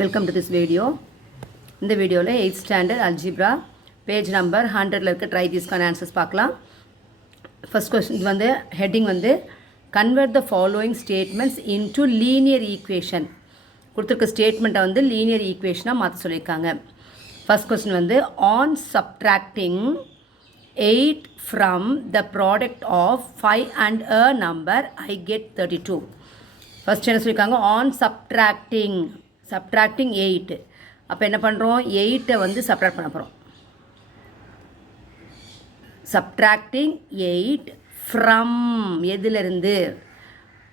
Welcome to this video. இந்த வீடியோவில் 8th standard algebra page number 100ல இருக்க try this can answers பார்க்கலாம். First question இது வந்து heading வந்து convert the following statements into linear equation. கொடுத்திருக்க ஸ்டேட்மெண்ட்டை வந்து linear equationஆ மாற்ற சொல்லியிருக்காங்க. First question வந்து on subtracting 8 from the product of 5 and a number I get 32. First என்ன சொல்லியிருக்காங்க on subtracting 8. அப்போ என்ன பண்ணுறோம் 8 வந்து சப்ட்ராக்ட் பண்ண போகிறோம். சப்ட்ராக்டிங் 8 ஃப்ரம் எதிலிருந்து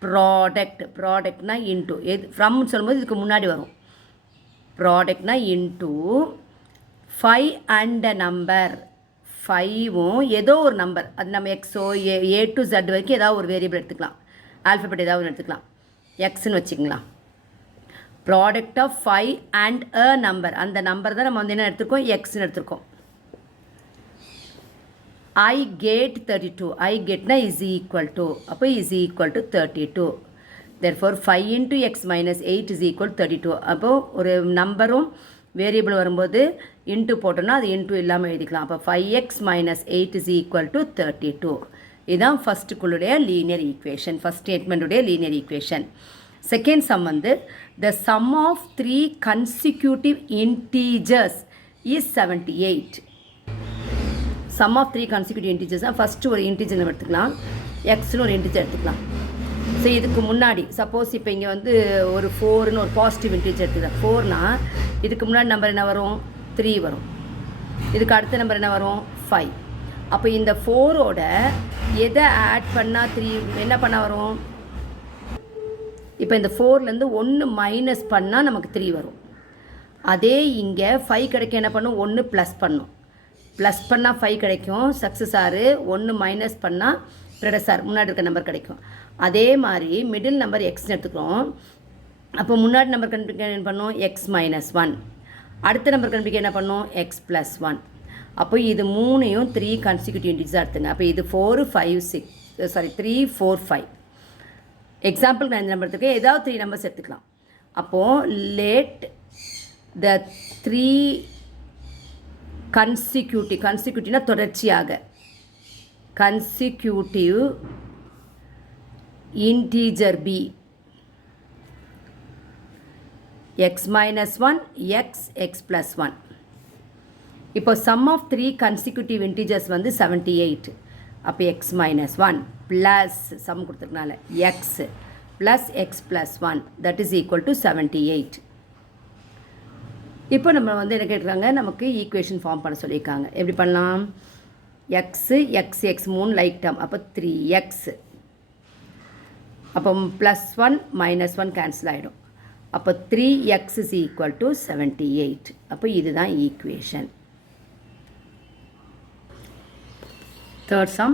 ப்ராடக்ட்னா இன்ட்டு ஃப்ரம்னு சொல்லும்போது இதுக்கு முன்னாடி வரும். ப்ராடக்ட்னா இன்ட்டு 5 அண்ட் நம்பர் 5வும் ஏதோ ஒரு நம்பர் அது நம்ம எக்ஸோ ஏ டு ஜட் வரைக்கும் ஏதாவது ஒரு வேரியபிள் எடுத்துக்கலாம். ஆல்ஃபபெட் ஏதாவது ஒன்று எடுத்துக்கலாம். எக்ஸ்ன்னு வச்சுக்கலாம். Product of 5 and a number அந்த நம்பர் தான் நம்ம வந்து என்ன எடுத்துருக்கோம் எக்ஸ்ன்னு எடுத்துருக்கோம். ஐ கெட் 32 ஐ கெட்னா இஸ் ஈக்குவல் டு அப்போ is equal to 32. therefore 5 into x minus 8 is equal to 32. அப்போது ஒரு நம்பரும் வேரியபிள் வரும்போது இன்ட்டு போட்டோன்னா அது இன்ட்டு இல்லாமல் எழுதிக்கலாம். அப்போ 5x minus 8 is equal to 32. இதுதான் ஃபஸ்ட்டுக்குள்ளுடைய லீனியர் ஈக்குவேஷன். ஃபஸ்ட் ஸ்டேட்மெண்ட்டுடைய லீனியர் ஈக்குவேஷன். செகண்ட் சம் வந்து the sum of 3 consecutive integers is 78. sum of 3 consecutive integers first ஒரு இன்டிஜர் நம்ம எடுத்துக்கலாம். எக்ஸ்னு ஒரு இன்டிஜர் எடுத்துக்கலாம். ஸோ இதுக்கு முன்னாடி சப்போஸ் இப்போ இங்கே வந்து ஒரு 4ன்னு ஒரு பாசிட்டிவ் இன்டிஜர் எடுத்துக்கலாம். 4னா இதுக்கு முன்னாடி நம்பர் என்ன வரும் 3 வரும். இதுக்கு அடுத்த நம்பர் என்ன வரும் 5. அப்போ இந்த 4ஓட எதை ஆட் பண்ணால் 3 என்ன பண்ண வரும். இப்போ இந்த 4லேருந்து 1 மைனஸ் பண்ணால் நமக்கு 3 வரும். அதே இங்கே 5 கிடைக்க என்ன பண்ணும் 1 ப்ளஸ் பண்ணும். ப்ளஸ் பண்ணால் 5 கிடைக்கும். சக்ஸஸ் ஆறு 1 மைனஸ் பண்ணால் ப்ரெடஸார் முன்னாடி இருக்க நம்பர் கிடைக்கும். அதே மாதிரி மிடில் நம்பர் எக்ஸ்னு எடுத்துக்கிறோம். அப்போ முன்னாடி நம்பர் கண்டுபிடிக்க என்ன பண்ணும் எக்ஸ் மைனஸ் 1. அடுத்த நம்பர் கண்டுபிடிக்க என்ன பண்ணும் எக்ஸ் ப்ளஸ் 1. அப்போ இது மூணையும் 3 கன்சிக்யூட்டிவ் இன்டிஜர்ஸாக எடுத்துங்க. அப்போ இது 4 5 6 3 4 5. எக்ஸாம்பிளுக்கு நான் இந்த நம்பர் எடுத்துக்கேன். ஏதாவது 3 நம்பர்ஸ் எடுத்துக்கலாம். அப்போது லேட் த 3 கன்சிக்யூட்டிவ்னா தொடர்ச்சியாக consecutive integer be x minus 1 x plus 1. இப்போ சம் ஆஃப் 3 கன்சிக்யூட்டிவ் இன்டீஜர்ஸ் வந்து 78. அப்போ எக்ஸ் மைனஸ் 1 ப்ளஸ் சம் கொடுத்துருக்கனால x plus x plus 1 that is equal to 78. இப்போ நம்ம வந்து என்ன கேட்குறாங்க நமக்கு ஈக்குவேஷன் ஃபார்ம் பண்ண சொல்லியிருக்காங்க. எப்படி பண்ணலாம் எக்ஸ் 3 லைக் டேர்ம் அப்போ 3x. அப்போ ப்ளஸ் 1 மைனஸ் 1 கேன்சல் ஆகிடும். அப்போ 3x இஸ் ஈக்குவல் டு 78. அப்போ இதுதான் equation. Third sum,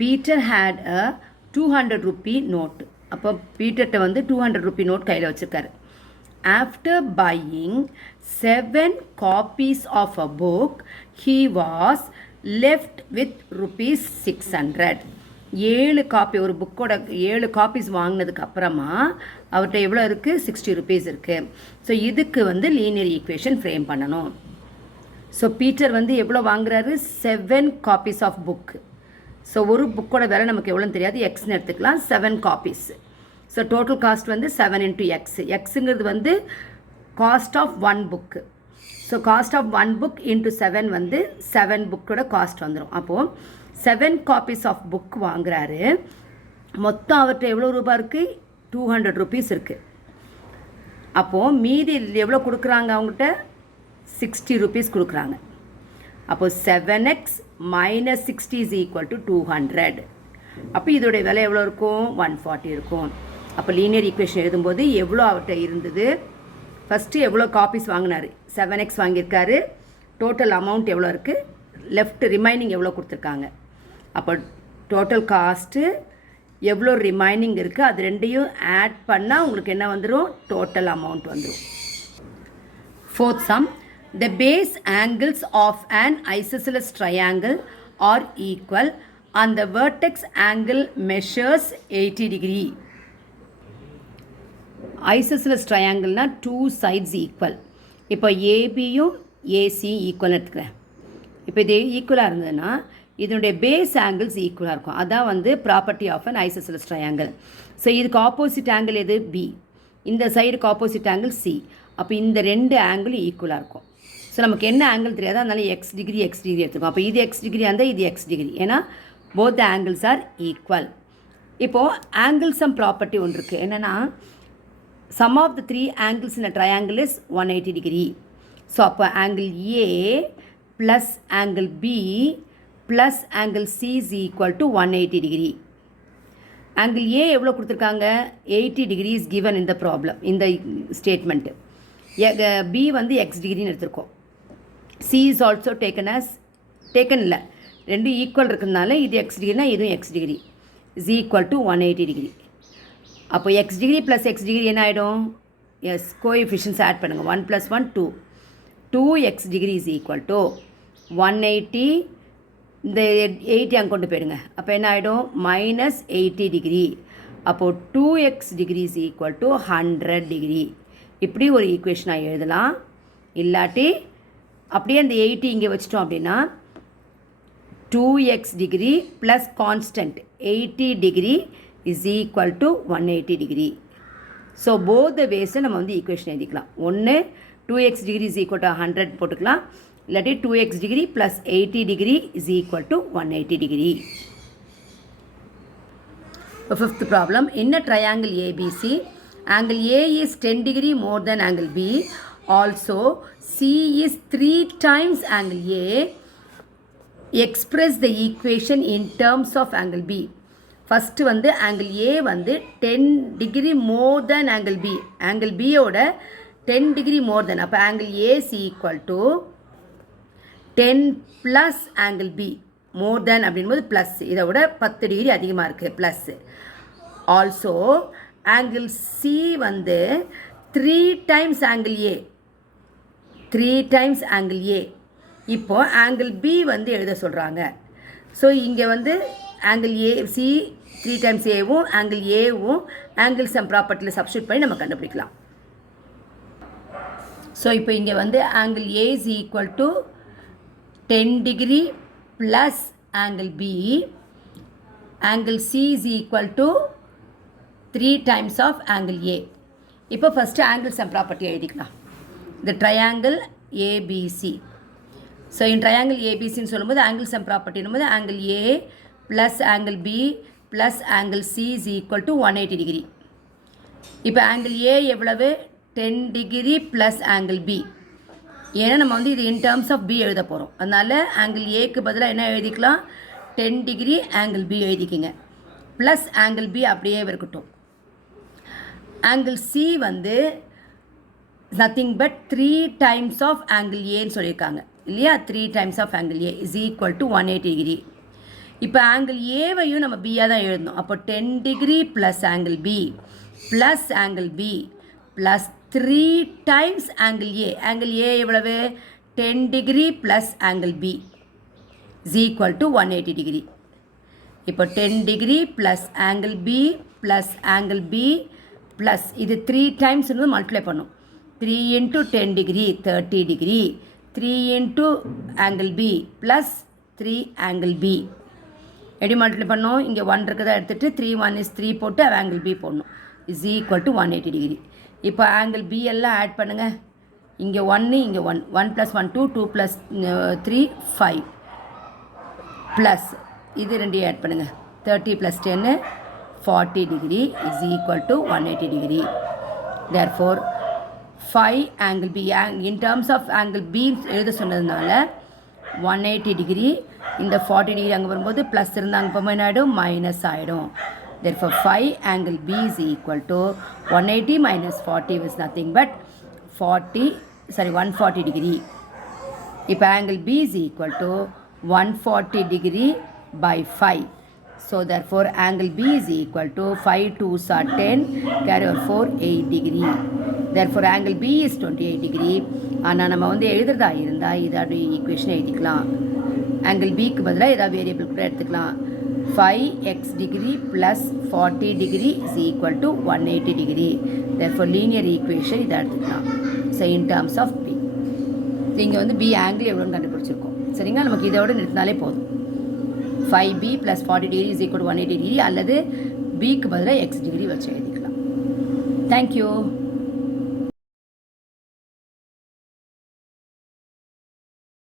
Peter had a 200 rupee note. அப்போ பீட்டர்கிட்ட வந்து 200 rupee நோட் கையில் வச்சுருக்காரு. After buying 7 copies of a book, he was left with rupees 600. 7 copy ஒரு புக்கோட 7 காப்பீஸ் வாங்கினதுக்கு அப்புறமா அவர்கிட்ட எவ்வளோ இருக்குது 60 rupees இருக்குது. ஸோ இதுக்கு வந்து லீனியர் ஈக்குவேஷன் ஃப்ரேம் பண்ணணும். ஸோ பீட்டர் வந்து எவ்வளோ வாங்குறாரு 7 காப்பீஸ் ஆஃப் புக். ஸோ ஒரு புக்கோட விலை நமக்கு எவ்வளோன்னு தெரியாது எக்ஸ்ன்னு எடுத்துக்கலாம். 7 காப்பீஸ். ஸோ டோட்டல் காஸ்ட் வந்து 7 into எக்ஸ். எக்ஸுங்கிறது வந்து cost of 1 book. So cost of 1 book into 7 வந்து 7 புக்கோட காஸ்ட் வந்துடும். அப்போது 7 காப்பீஸ் ஆஃப் புக் வாங்குறாரு. மொத்தம் அவர்கிட்ட எவ்வளோ ரூபா இருக்குது 200 rupees இருக்குது. அப்போது மீதி எவ்வளோ கொடுக்குறாங்க அவங்ககிட்ட 60 rupees கொடுக்குறாங்க. அப்போ 7x minus 60 is equal to 200. அப்போ இதோடைய விலை எவ்வளோ இருக்கும் 140 இருக்கும். அப்போ லீனியர் ஈக்குவேஷன் எழுதும்போது எவ்வளோ அவர்கிட்ட இருந்தது ஃபஸ்ட்டு எவ்வளோ காப்பீஸ் வாங்கினார் 7x வாங்கியிருக்காரு. டோட்டல் அமௌண்ட் எவ்வளோ இருக்குது லெஃப்ட் ரிமைனிங் எவ்வளோ கொடுத்துருக்காங்க. அப்போ டோட்டல் காஸ்ட்டு எவ்வளோ ரிமைனிங் இருக்குது அது ரெண்டையும் ஆட் பண்ணால் உங்களுக்கு என்ன வந்துடும் டோட்டல் அமௌண்ட் வந்துடும். Fourth sum, the base angles of an isosceles triangle are equal and the vertex angle measures 80 degree. Isosceles ட்ரையாங்கிள்னால் 2 sides ஈக்குவல். இப்போ ஏபியும் ஏசி ஈக்குவல் எடுத்துக்கிறேன். இப்போ இது ஈக்குவலாக இருந்ததுன்னா இதனுடைய பேஸ் ஆங்கிள்ஸ் ஈக்குவலாக இருக்கும். அதான் வந்து property of an isosceles triangle. So இதுக்கு ஆப்போசிட் ஆங்கிள் எது? பி. இந்த சைடுக்கு ஆப்போசிட் ஆங்கிள் சி. அப்போ இந்த ரெண்டு ஆங்கிளும் ஈக்குவலாக இருக்கும். ஸோ நமக்கு என்ன ஆங்கிள் தெரியாது, அதனால எக்ஸ் டிகிரி எடுத்துக்கும். அப்போ இது எக்ஸ் டிகிரி இருந்தால் இது எக்ஸ் டிகிரி, ஏன்னா both the angles R equal. இப்போது ஆங்கிள் சம் ப்ராப்பர்ட்டி ஒன்று இருக்குது. என்னென்னா sum of the three angles in a triangle is 180 degree. So அப்போ angle A plus angle B plus angle C is equal to 180 degree. Angle A எவ்வளோ கொடுத்துருக்காங்க? 80 degree is given இந்த problem, இந்த statement. B வந்து x டிகிரின்னு எடுத்திருக்கோம். C is also taken இல்லை, ரெண்டும் ஈக்குவல் இருக்கிறதுனால இது எக்ஸ் டிகிரினா இதுவும் x degree is equal to 180 degree. அப்போ x degree plus x degree என்ன ஆகிடும்? எஸ், கோஎஃபிஷியன்ஸ் ஆட் பண்ணுங்கள். 1 + 1 2. 2x degree is equal to 180. இந்த 80 அங்கே கொண்டு போயிடுங்க. அப்போ என்ன ஆகிடும்? -80 டிகிரி. அப்போது 2x degree is equal to 100 degree. இப்படி ஒரு ஈக்குவேஷனாக எழுதலாம். இல்லாட்டி அப்படியே அந்த 80 இங்கே வச்சிட்டோம் அப்படின்னா 2x degree plus constant 80 degree is equal to 180 degree. So both the வேஸில் நம்ம வந்து ஈக்குவேஷன் எழுதிக்கலாம். ஒன்று 2x degree is equal to 100 போட்டுக்கலாம், இல்லாட்டி 2x degree plus 80 degree is equal to 180 degree. இப்போ fifth problem. In a triangle ABC, angle A is 10 degree more than angle B. Also, C is 3 times angle A. Express the equation in terms of angle B. First வந்து angle A வந்து 10 degree more than angle B. Angle பியோட 10 degree more than. அப்போ angle A's equal to 10 plus angle B. More than அப்படின்போது plus, இதை விட 10 degree அதிகமாக இருக்குது, plus. Also angle C வந்து 3 times angle A. 3 times angle A. இப்போது ஆங்கிள் பி வந்து எழுத சொல்கிறாங்க. ஸோ இங்கே வந்து ஆங்கிள் ஏசி 3 டைம்ஸ் ஏவும் ஆங்கிள் ஏவும் ஆங்கிள் சம் ப்ராப்பர்ட்டியில் சப்ஸ்டியூட் பண்ணி நம்ம கண்டுபிடிக்கலாம். ஸோ இப்போ இங்கே வந்து angle A is equal to 10 degree plus angle B. Angle C is equal to 3 times of angle A. இப்போ ஃபஸ்ட்டு ஆங்கிள் சம் ப்ராப்பர்ட்டி எழுதிக்கலாம். இந்த triangle ABC. So in triangle ஏபிசின்னு சொல்லும்போது ஆங்கிள் சம் ப்ராப்பர்ட்டின்னும் போது angle A plus angle B plus angle C is equal to 180 degree. இப்போ angle A எவ்வளவு? 10 degree plus angle B. ஏன்னா நம்ம வந்து இது இன் டேர்ம்ஸ் ஆஃப் பி எழுத போகிறோம், அதனால் ஆங்கிள் ஏக்கு பதிலாக என்ன எழுதிக்கலாம்? 10 டிகிரி ஆங்கிள் பி எழுதிக்கிங்க. ப்ளஸ் ஆங்கிள் பி அப்படியே இருக்கட்டும். ஆங்கிள் சி வந்து nothing but 3 times of angle ஏன்னு சொல்லியிருக்காங்க இல்லையா? 3 times of angle A is equal to 180 degree. இப்போ ஆங்கிள் ஏவையும் நம்ம பியாக தான் எழுதணும். அப்போ 10 degree plus angle B plus angle B plus 3 times angle A. Angle A எவ்வளவு? 10 degree plus angle B is equal to 180 degree. இப்போ 10 degree plus angle B plus angle B plus இது 3 டைம்ஸ் மல்டிப்ளை பண்ணும். 3 into 10 degree 30 degree. 3 into angle B plus 3 angle B எப்படி multiply பண்ணோம்? இங்கே 1 இருக்குதா எடுத்துகிட்டு 3 1 is 3 போட்டு ஆங்கிள் பி போடணும். Is equal to 180 degree. இப்போ ஆங்கிள் பி எல்லாம் ஆட் பண்ணுங்கள். இங்கே 1 இங்கே 1 1 + 1 2 2 + 3 5 ப்ளஸ் இது ரெண்டையும் ஆட் பண்ணுங்கள். 30 + 10 40 degree is equal to 180 degree. Therefore 5 angle B in terms of angle B எழுத சொன்னதுனால 180 டிகிரி. இந்த 40 டிகிரி அங்கே வரும்போது ப்ளஸ் இருந்தால் அங்கே போகும்போது என்ன ஆகிடும்? மைனஸ் ஆகிடும். therefore 5 angle B is equal to 180 minus 40 is nothing but 140 degree. இப்போ angle B is equal to 140 degree by 5. So therefore angle B is equal to 5 2s are 10, carry over 4 8 degree. Therefore angle B is 28 degree. ஆனால் நம்ம வந்து எழுதுறதா இருந்தால் இதோட equation எழுதிக்கலாம். Angle பிக்கு பதிலாக ஏதாவது வேரியபிள் கூட எடுத்துக்கலாம். 5x degree plus 40 degree is equal to 180 degree. Therefore linear equation இதை எடுத்துக்கலாம். So in terms of b. இங்கே வந்து b ஆங்கிள் எவ்வளோன்னு கண்டுபிடிச்சிருக்கோம். சரிங்களா, நமக்கு இதோட நிறுத்தினாலே போதும். 5b plus 40 degree is equal to 180 degree அல்லது bக்கு பதிலாக x degree வச்சு எழுதிக்கலாம். Thank you.